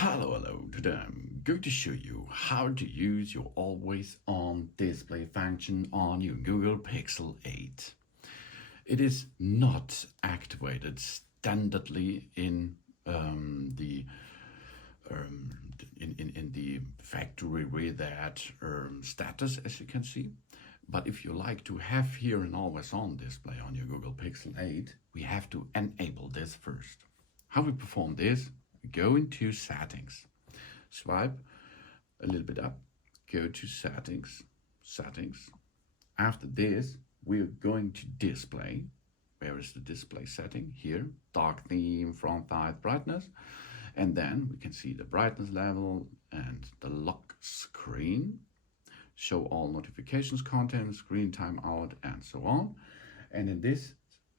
Hello, today I'm going to show you how to use your always on display function on your Google Pixel 8. It is not activated standardly in the in the factory with that status, as you can see. But if you like to have here an always on display on your Google Pixel 8, we have to enable this first. How we perform this? Go into settings, swipe a little bit up, go to settings. After this, we're going to display. Where is the display setting? Here, dark theme, front light, brightness. And then we can see the brightness level and the lock screen. Show all notifications, content, screen timeout, and so on. And in this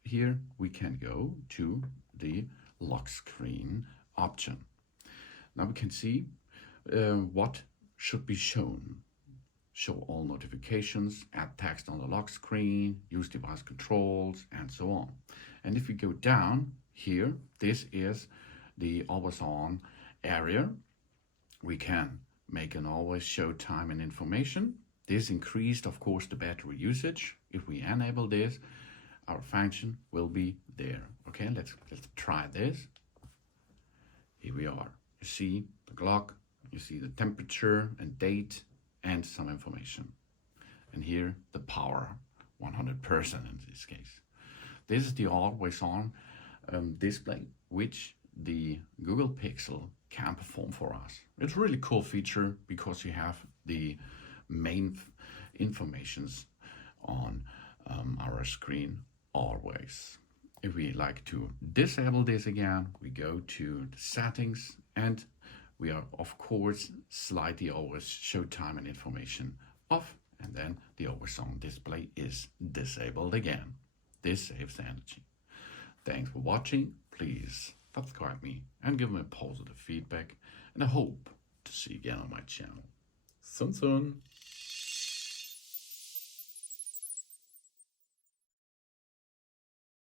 here, we can go to the lock screen option. Now we can see what should be shown. Show all notifications, add text on the lock screen, use device controls, and so on. And if we go down here, this is the always on area. We can make an always show time and information. This increased, of course, the battery usage. If we enable this, our function will be there. Okay, let's try this. Here we are. You see the clock, you see the temperature and date and some information. And here the power, 100% in this case. This is the always on display, which the Google Pixel can perform for us. It's a really cool feature because you have the main informations on our screen always. If we like to disable this again, we go to the settings and we are of course slide the always show time and information off, and then the always on display is disabled again. This saves energy. Thanks for watching. Please subscribe me and give me positive feedback, and I hope to see you again on my channel. Soon.